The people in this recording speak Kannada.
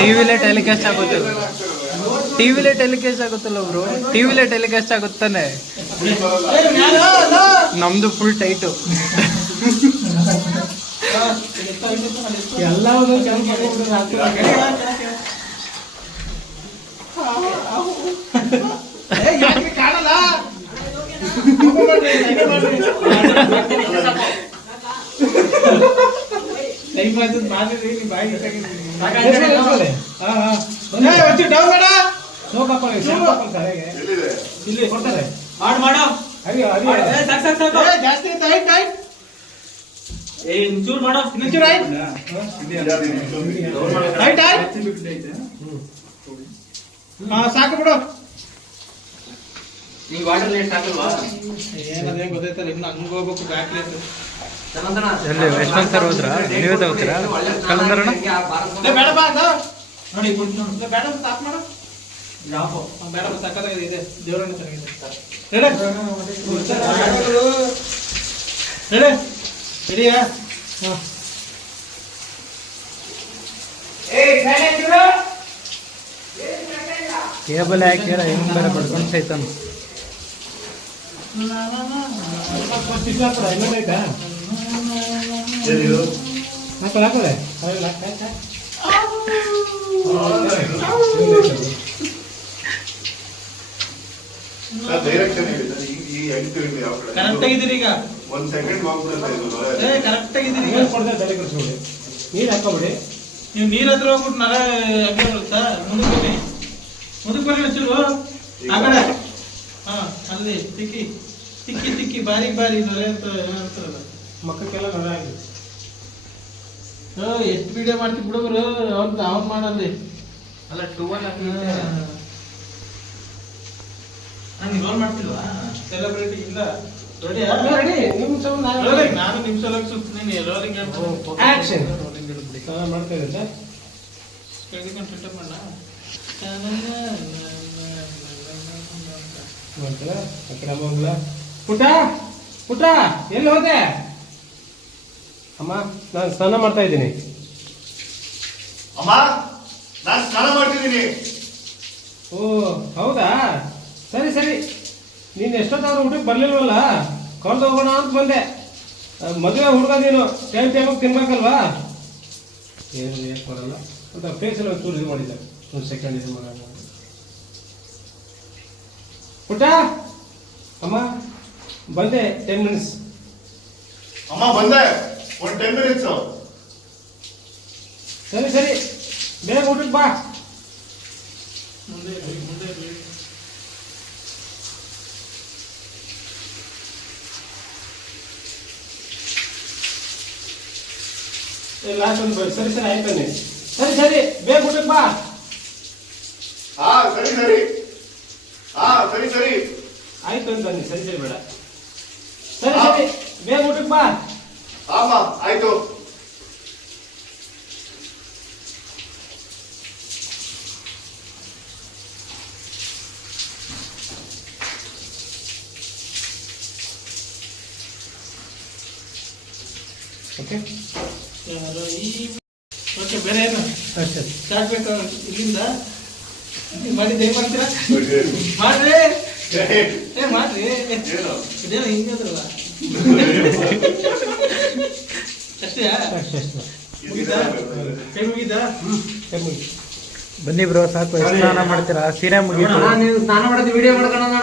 ಟಿವಿಲೇ ಟೆಲಿಕಾಸ್ಟ್ ಆಗುತ್ತಲ್ಲ, ಟಿವಿಲೇ ಟೆಲಿಕಾಸ್ಟ್ ಆಗುತ್ತಲ್ಲ ಬ್ರೋ, ಟಿವಿಲೇ ಟೆಲಿಕಾಸ್ಟ್ ಆಗುತ್ತಾನೆ. ನಮ್ದು ಫುಲ್ ಟೈಟು. ಎಲ್ಲ ಕಾಣಲ್ಲ. ಸಾಕು ಬಿಡು. ಈಗ ವಾಟರ್ ಲೇಟ್ ಸಾಕಲ್ವಾ? ಏನದೇ ಗೊತ್ತೈತಲ್ಲ, ಇನ್ನು ಹಂಗ ಹೋಗ್ಬೇಕು ಬ್ಯಾಟ್ಲಿ. ಎಲ್ಲಿ ಯಶವಂತ್ ಸರ್ ಹೋದ್ರ? ನೀವೇ ಹೋಗ್ತೀರಾ ಕಲಂದರಣ? ಬೇಡ ಬಾ ನೋಡಿ, ಬೇಡ ಸ್ಟಾಪ್ ಮಾಡು. ಬೇಡ ಸಕ್ಕತ್ತಾಗಿದೆ, ಇದೆ ದೇವರನ್ನ ಚೆನ್ನಾಗಿದೆ. ರೆಡಿಯಾ? ಕೇಬಲ್ ಹಾಕ್ಯಾರ, ಹಿಂಗ್ ಬೇರೆ ಬಡ್ಕೊಂಡು ಸೈತಾನ. ಹಾಕಲೆ ಕರೆಕ್ಟ್ ಆಗಿದ್ದೀರಿ ಈಗ. ಒಂದ್ ಸೆಕೆಂಡ್ ಕರೆಕ್ಟ್ ಆಗಿದ್ದೀರಿ. ನೀರ್ ಹಾಕೋಬಿಡಿ. ನೀವು ನೀರ್ ಹತ್ರ ಹೋಗ್ಬಿಟ್ಟು ನರ ಹಂಗೆ ಬರುತ್ತಾ? ಮುಂದಕ್ಕೆ ಬರಲಿ ಚಲೋ ಆ ಕಡೆ. ಹಾ, ಅಲ್ಲಿ ತಿಕ್ಕಿ ತಿಕ್ಕಿ ತಿಕ್ಕಿ ಬಾರಿ ಬಾರಿ ನೊರೆ ಅಂತ ಹೇಳ್ತಾರಲ್ಲ, ಮಕ್ಕಕ್ಕೆಲ್ಲ ನೊರೆ ಆಗಿದೆ. ಎಷ್ಟು ವಿಡಿಯೋ ಮಾಡ್ತಿ ಬಿಡುಗರು, ಅವ್ನ್ ಮಾಡಲ್ಲಿ ಅಲ್ಲ. ಟೂವಲ್ ನಾನು ರೋಲ್ ಮಾಡ್ತಿಲ್ವಾ? ಸೆಲೆಬ್ರಿಟಿ ಇಲ್ಲ. ನಾನು ನಿಮ್ ಸಲ ಸುತ್ತೀನಿ. ರೋಲಿಂಗ್ ಮಾಡ್ತಾ ಇದ್ದೆ. ಪುಟ್ಟ ಪುಟ್ಟ ಎಲ್ಲಿ ಹೋದೆ? ಅಮ್ಮ, ನಾನು ಸ್ನಾನ ಮಾಡ್ತಾ ಇದ್ದೀನಿ. ಅಮ್ಮ, ನಾನು ಸ್ನಾನ ಮಾಡ್ತಿದ್ದೀನಿ. ಓ ಹೌದಾ, ಸರಿ ಸರಿ. ನೀನು ಎಷ್ಟೊತ್ತಾದ್ರೂ ಊಟಕ್ಕೆ ಬರ್ಲಿಲ್ವಲ್ಲ, ಕಳ್ದು ಹೋಗೋಣ ಅಂತ ಬಂದೆ. ಮದುವೆ ಹುಡುಗ ನೀನು, ಟೈಮಿಗೆ ತಿನ್ಬೇಕಲ್ವಾ? ಏನು ಕೊಡಲ್ಲ ಅಂತ ಫೇಸ್ ಎಲ್ಲ ಚೂರು ಇದು ಮಾಡಿದ್ದೆ. ಒಂದು ಸೆಕೆಂಡ್ ಇದು ಮಾಡೋಣ. ಪುಟ್ಟ, ಅಮ್ಮ ಬಂದೆ, 10 ಮಿನಿಟ್ಸ್. ಅಮ್ಮ ಬಂದೆ, ಒಂದು 10 ಮಿನಿಟ್ಸ್. ಸರಿ ಸರಿ, ಬೇಗ ಊಟಕ್ಕೆ ಬಾ. ಲಾಸ್ಟ್ ಒಂದು ಸರಿ ಸರಿ ಆಯ್ತು. ಸರಿ ಸರಿ, ಬೇಗ ಊಟಕ್ಕೆ ಬಾ. ಹಾ ಸರಿ ಸರಿ, ಹಾ ಸರಿ ಸರಿ ಆಯ್ತು ಅಂತ ಬನ್ನಿ. ಸರಿ ಸರಿ ಬೇಡ, ಸರಿ ಸರಿ, ಬೇಗ ಊಟಕ್ಕೆ ಬಾ. ಅಮ್ಮ ಆಯ್ತು. Okay, okay. ಬೇರೆ ಏನು ಅಷ್ಟೇ ಸಾಕ್ಬೇಕು ಇಲ್ಲಿಂದ ಮಾಡಿ. ದಯ ಮಾಡ್ತೀರಾ? ಮಾಡ್ರಿ, ಮಾಡ್ರಿ. ಇದೇನೋ ಹಿಂಗದ್ರಲ್ಲ ಅಷ್ಟೇ. ಕೈ ಮುಗಿದಾ? ಬನ್ನಿ ಬ್ರೋ, ಸಾಕು. ಸ್ನಾನ ಮಾಡ್ತೀರಾ? ಸೀರೆ ಮುಗಿತು. ನೀವು ಸ್ನಾನ ಮಾಡೋದು ವಿಡಿಯೋ ಮಾಡ್ಕೊಳ್ಳೋಣ.